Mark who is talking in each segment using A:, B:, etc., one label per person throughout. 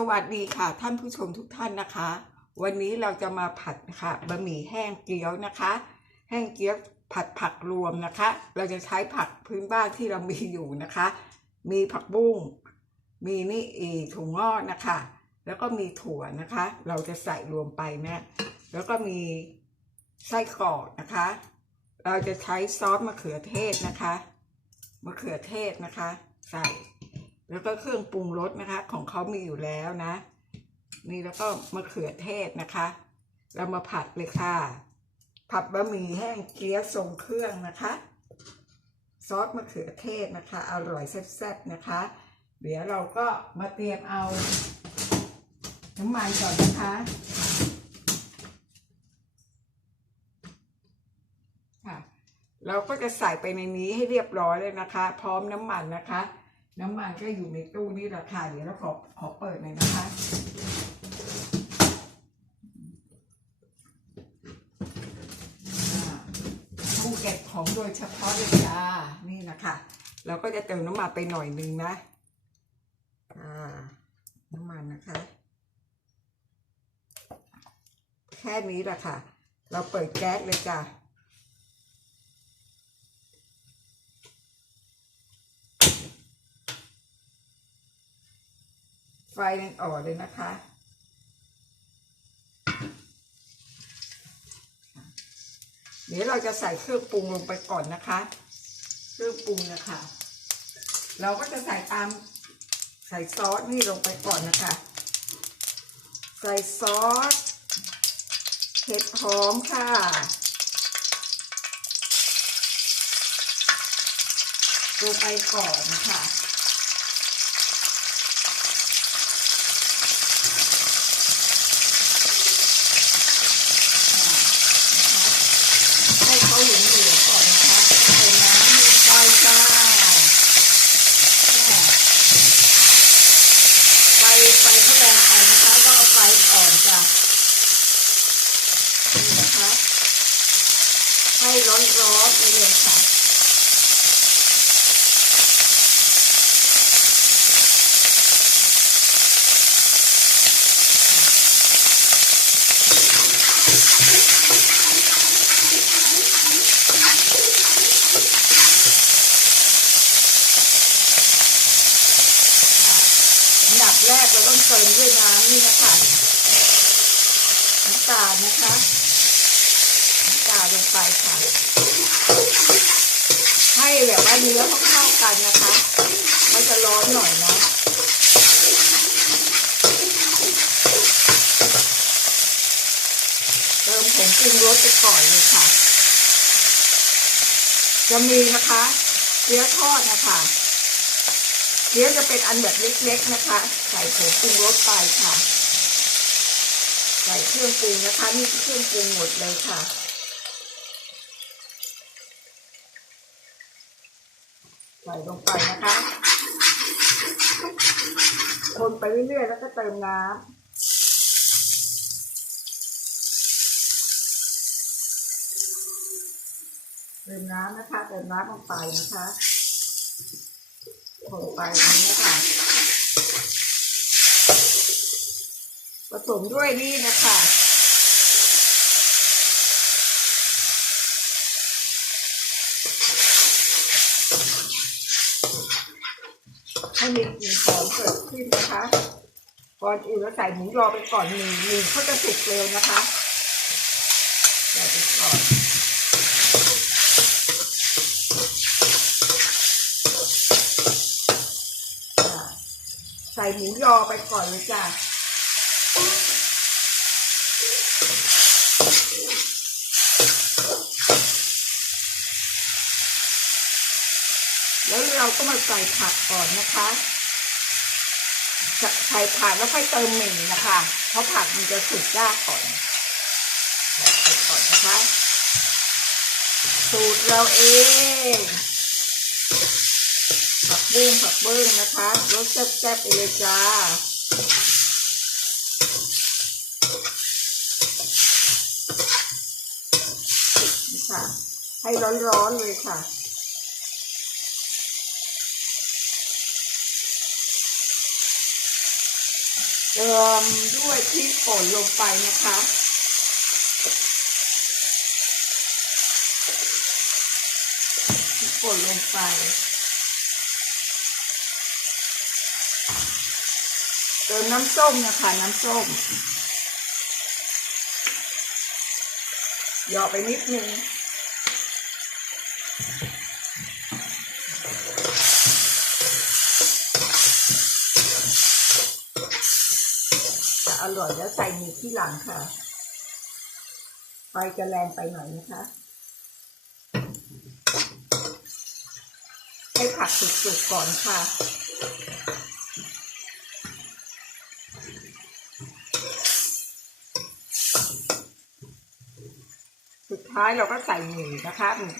A: สวัสดีค่ะท่านผู้ชมทุกท่านนะคะ วันนี้เราจะมาผัดค่ะบะหมี่แห้งเกี๊ยวนะคะ แห้งเกี๊ยวผัดผักรวมนะคะ เราจะใช้ผักพื้นบ้านที่เรามีอยู่นะคะ มีผักบุ้งมีนี่อีถั่วงอกนะคะ แล้วก็มีถั่วนะคะ เราจะใส่รวมไปนะแล้วก็มีไส้กรอกนะคะ เราจะใช้ซอสมะเขือเทศนะคะมะเขือเทศนะคะ ใส่ แล้วก็เครื่องปรุงรสนะคะ ของเขามีอยู่แล้วนะ นี่แล้วก็มะเขือเทศนะคะ เรามาผัดเลยค่ะ ผัดบะหมี่แห้งเกี๊ยวทรงเครื่องนะคะ ซอสมะเขือเทศนะคะ อร่อยแซ่บๆนะคะ เดี๋ยวเราก็มาเตรียมเอาน้ำมันก่อนนะคะค่ะเราก็จะใส่ไปในนี้ให้เรียบร้อยเลยนะคะ พร้อมน้ำมันนะคะ น้ำมันก็อยู่ในตู้นี่แหละค่ะเดี๋ยวเราขอขอเปิดหน่อยนะคะอ่าตู้เก็บของโดยเฉพาะเลยจ้า นี่นะคะ เราก็จะเติมน้ำมันไปหน่อยนึงนะอ่าน้ำมันนะคะ แค่นี้แหละค่ะ เราเปิดแก๊สเลยจ้า ไฟยังอ่อนเลยนะคะ เดี๋ยวเราจะใส่เครื่องปรุงลงไปก่อนนะคะ เครื่องปรุงนะคะ เราก็จะใส่ตามใส่ซอสนี่ลงไปก่อนนะคะ ใส่ซอสเห็ดหอมค่ะลงไปก่อนนะคะ ให้เขาเหลืองเหลืองก่อนนะคะใส่น้ำลงไปจ้าไปไปเขาแรงไปนะคะก็เอาไฟอ่อนจ้ะนี่นะคะ ให้ ร้อนร้อนๆไปเลยค่ะอันดับแรกเราต้องเติมด้วยน้ำนี่นะคะน้ำตาลนะคะ ลงไปค่ะ ให้แบบว่าเนื้อเข้ากันนะคะมันจะร้อนหน่อยเนาะเติมผงปรุงรสไปก่อนเลยค่ะ จะมีนะคะเกี๊ยวทอดนะคะเดี๋ยวจะเป็นอันแบบเล็กๆนะคะ ใส่ผงปรุงรสไปค่ะ ใส่เครื่องปรุงนะคะ นี่เครื่องปรุงหมดเลยค่ะ ใส่ลงไปนะคะ คนไปเรื่อยๆ แล้วก็เติมน้ำเติมน้ำนะคะเติมน้ำลงไปนะคะคนไปอย่างนี้ค่ะ ผสมด้วยนี่นะคะ ให้มีกลิ่นหอมเกิดขึ้นนะคะ ก่อนอื่นเราใส่หมูยอไปก่อนหนึ่งหนึ่งเขาจะสุกเร็วนะคะใส่ไปก่อนใส่หมูยอไปก่อนเลยจ้ะ แล้วเรา ก็มาใส่ผักก่อนนะคะจะใส่ผักแล้วค่อยเติมหมี่นะคะ เพราะผักมันจะสุกยากก่อนไปก่อนนะคะ สูตรเราเอง ผักบุ้งผักเบิ้งนะคะรสแซ่บๆไปเลยจ้าค่ะ ให้ร้อนๆเลยค่ะ เติมด้วยพริกป่นลงไปนะคะ พริกป่นลงไป เติมน้ำส้มนะคะ น้ำส้มหยาะไปนิดนึง จะอ ร่อยแล้วใส่หมูที่หลังค่ะไฟจะแรงไปหน่อยนะคะ ให้ผักสุกๆก่อนค่ะสุดท้ายเราก็ใส่หมี่นะคะหมี่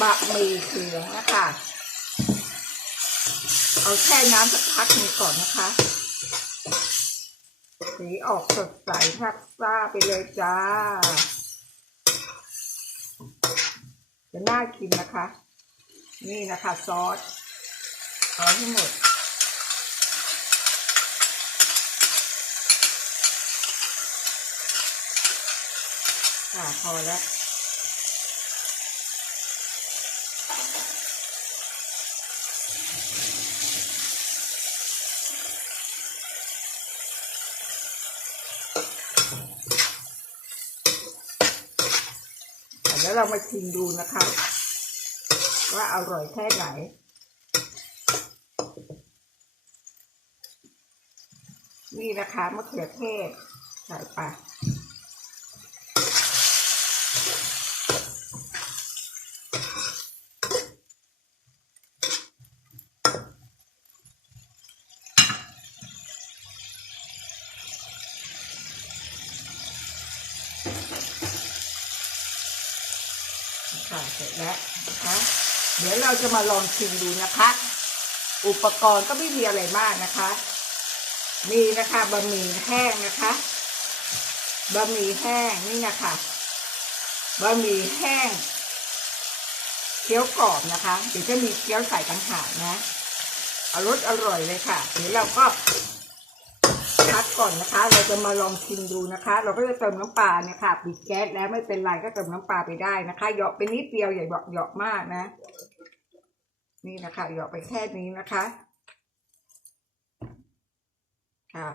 A: บะหมี่เขืองนะคะ เอาแช่น้ำสักพักหนึงก่อนนะคะ สีออกสดใสพักซ่าไปเลยจ้า จะน่ากินนะคะ นี่นะคะซอสเอาให้หมดค่ะพอแล้ว แล้วเรามาชิมดูนะคะ ว่าอร่อยแค่ไหนนี่นะคะมะเขือเทศใส่ไปค่ะเสร็จแล้วนะคะ เดี๋ยวเราจะมาลองชิมดูนะคะ อุปกรณ์ก็ไม่มีอะไรมากนะคะ มีนะคะบะหมี่แห้งนะคะบะหมี่แห้งนี่นะคะบะหมี่แห้งเกี๊ยวกรอบนะคะเดี๋ยวจะมีเกี๊ยวใส่ต่างหากนะอรสอร่อยเลยค่ะเดี๋ยวเราก็พักก่อนนะคะ เราจะมาลองชิมดูนะคะ เราก็จะเติมน้ำปลาเนี่ยค่ะปิดแก๊สแล้วไม่เป็นไรก็เติมน้ำปลาไปได้นะคะเหยาะไปนิดเดียวอย่าเหยาะเหยาะมากนะ นี่นะคะหยาะไปแค่นี้นะคะ ค่ะ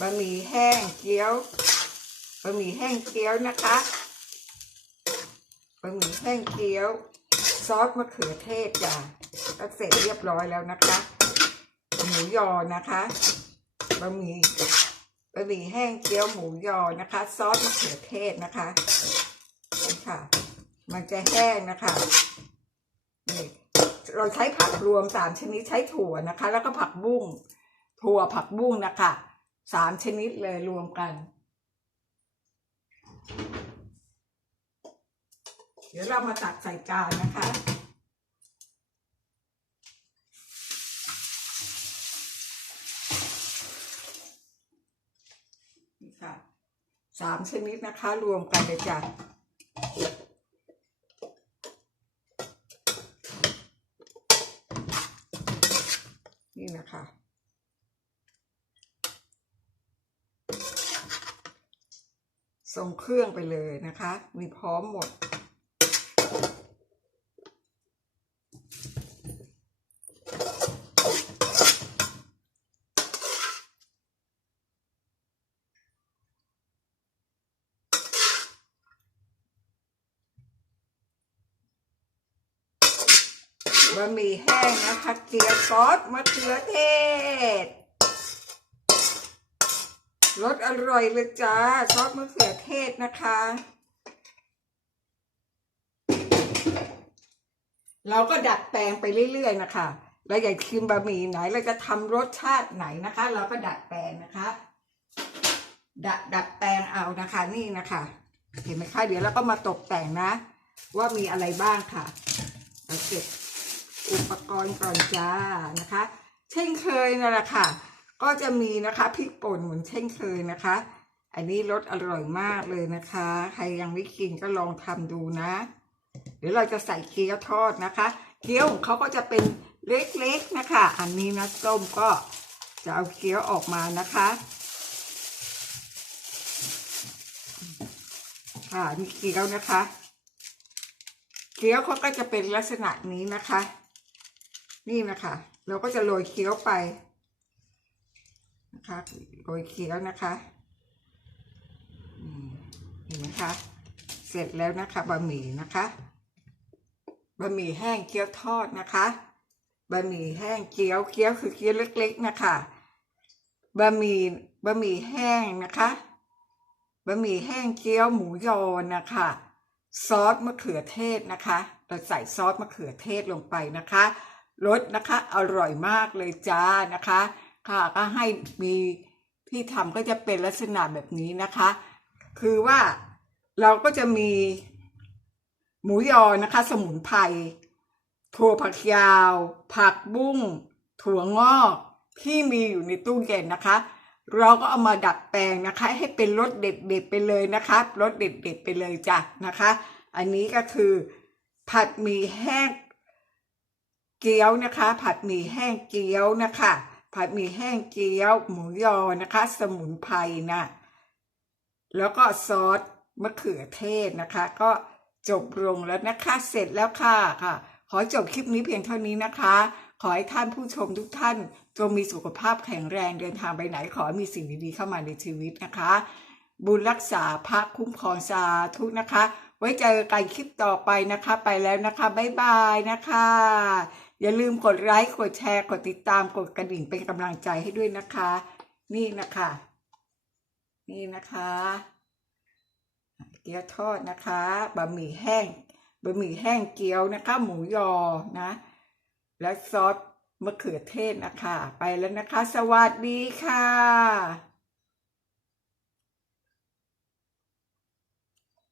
A: บะหมี่แห้งเกี๊ยวบะหมี่แห้งเกี๊ยวนะคะบะหมี่แห้งเกี๊ยว ซอสมะเขือเทศจ้ะก็เสร็จเรียบร้อยแล้วนะคะ หมูยอนะคะบะหมี่บะหมี่แห้งเกี๊ยวหมูยอนะคะ ซอสมะเขือเทศนะคะนี่ค่ะ มันจะแห้งนะคะนี่เราใช้ผักรวมสามชนิดใช้ถั่วนะคะ แล้วก็ผักบุ้งถั่วผักบุ้งนะคะสามชนิดเลยรวมกัน เดี๋ยวเรามาตักใส่จานนะคะนี่ค่ะสามชนิดนะคะ รวมกันเลยจ้ะ นี่นะคะ ส่งเครื่องไปเลยนะคะ มีพร้อมหมด บะหมี่แห้งนะคะเกี๊ยวซอสมะเขือเทศรสอร่อยเลยจ้าซอสมะเขือเทศนะคะ เราก็ดัดแปลงไปเรื่อยๆนะคะเราอยากชิมบะหมี่ไหนเราจะทำรสชาติไหนนะคะ เราก็ดัดแปลงนะคะดัดดัดแปลงเอานะคะนี่นะคะ เห็นไหมคะเดี๋ยวเราก็มาตกแต่งนะ ว่ามีอะไรบ้างค่ะเราเก็บ อุปกรณ์ก่อนจ้านะคะ เช่นเคยนั่นแหละค่ะ ก็จะมีนะคะพริกป่นเหมือนเช่นเคยนะคะ อันนี้รสอร่อยมากเลยนะคะ ใครยังไม่กินก็ลองทำดูนะเดี๋ยวเราจะใส่เกี๊ยวทอดนะคะ เกี๊ยวของเขาก็จะเป็นเล็กๆนะคะ อันนี้นะส้มก็จะเอาเกี๊ยวออกมานะคะค่ะนี่เกี๊ยวนะคะ เกี๊ยวเขาก็จะเป็นลักษณะนี้นะคะ นี่นะคะ เราก็จะโรยเกี๊ยวไปนะคะโรยเกี๊ยวนะคะเห็นไหมคะ เสร็จแล้วนะคะบะหมี่นะคะบะหมี่แห้งเกี๊ยวทอดนะคะบะหมี่แห้งเกี๊ยวเกี๊ยวคือเกี๊ยวเล็ก ๆนะคะบะหมี่บะหมี่แห้งนะคะบะหมี่แห้งเกี๊ยวหมูยอนะคะซอสมะเขือเทศนะคะ เราใส่ซอสมะเขือเทศลงไปนะคะ รสนะคะ อร่อยมากเลยจ้านะคะ ค่ะก็ให้มีที่ทำก็จะเป็นลักษณะแบบนี้นะคะ คือว่าเราก็จะมีหมูยอนะคะ สมุนไพรถั่วผักยาว ผักบุ้ง ถั่วงอกที่มีอยู่ในตู้เย็นนะคะ เราก็เอามาดัดแปลงนะคะ ให้เป็นรสเด็ดๆไปเลยนะคะรสเด็ดๆไปเลยจ้ะนะคะ อันนี้ก็คือผัดหมี่แห้ง เกี๊ยวนะคะ ผัดหมี่แห้งเกี๊ยวนะคะ ผัดหมี่แห้งเกี๊ยว หมูยอนะคะ สมุนไพรนะแล้วก็ซอสมะเขือเทศนะคะ ก็จบลงแล้วนะคะ เสร็จแล้วค่ะค่ะ ขอจบคลิปนี้เพียงเท่านี้นะคะ ขอให้ท่านผู้ชมทุกท่านจงมีสุขภาพแข็งแรงเดินทางไปไหนขอมีสิ่งดีๆเข้ามาในชีวิตนะคะ บุญรักษาพระคุ้มครองสาธุนะคะ ไว้เจอกันคลิปต่อไปนะคะ ไปแล้วนะคะ บ๊ายบายนะคะ อย่าลืมกดไลค์กดแชร์ กดติดตามกดกระดิ่งเป็นกำลังใจให้ด้วยนะคะ นี่นะคะ นี่นะคะ เกี๊ยวทอดนะคะบะหมี่แห้งบะหมี่แห้งเกี๊ยวนะคะ หมูยอนะ และซอสมะเขือเทศนะคะ ไปแล้วนะคะ สวัสดีค่ะ